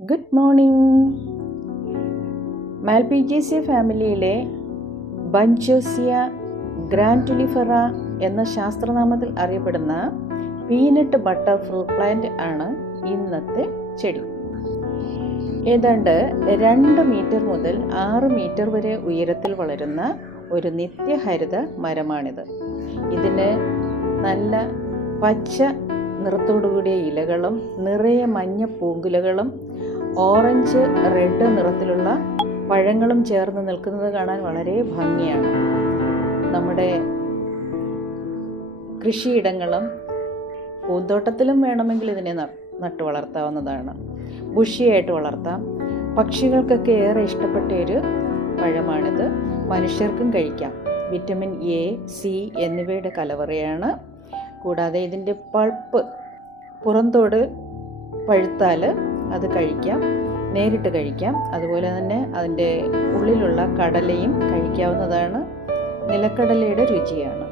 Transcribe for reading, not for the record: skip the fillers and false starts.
Good morning. മാൽപീജിയസി ഫാമിലിയിലെ ബഞ്ചോസിയ ഗ്രാൻഡുലിഫെറ എന്ന ശാസ്ത്രനാമത്തിൽ അറിയപ്പെടുന്ന പീനട്ട് ബട്ടർ ഫ്രൂട്ട് പ്ലാന്റ് ആണ് ഇന്നത്തെ ചെടി. ഏതാണ്ട് 2 മീറ്റർ മുതൽ 6 മീറ്റർ വരെ ഉയരത്തിൽ വളരുന്ന ഒരു നിത്യഹരിത മരമാണിത്. ഇതിന് നല്ല പച്ച നിറത്തോടുകൂടിയ ഇലകളും നിറയെ മഞ്ഞ പൂങ്കുലകളും ഓറഞ്ച് റെഡ് നിറത്തിലുള്ള പഴങ്ങളും ചേർന്ന് നിൽക്കുന്നത് കാണാൻ വളരെ ഭംഗിയാണ്. നമ്മുടെ കൃഷിയിടങ്ങളും പൂന്തോട്ടത്തിലും വേണമെങ്കിൽ ഇതിനെ നട്ടു വളർത്താവുന്നതാണ്. ബുഷിയായിട്ട് വളർത്താം. പക്ഷികൾക്കൊക്കെ ഏറെ ഇഷ്ടപ്പെട്ട ഒരു പഴമാണിത്. മനുഷ്യർക്കും കഴിക്കാം. വിറ്റമിൻ എ, സി എന്നിവയുടെ കലവറയാണ്. കൂടാതെ ഇതിൻ്റെ പൾപ്പ്, പുറന്തോട് പഴുത്താൽ അത് കഴിക്കാം, നേരിട്ട് കഴിക്കാം. അതുപോലെ തന്നെ അതിൻ്റെ ഉള്ളിലുള്ള കടലയും കഴിക്കാവുന്നതാണ്. നിലക്കടലയുടെ രുചിയാണ്.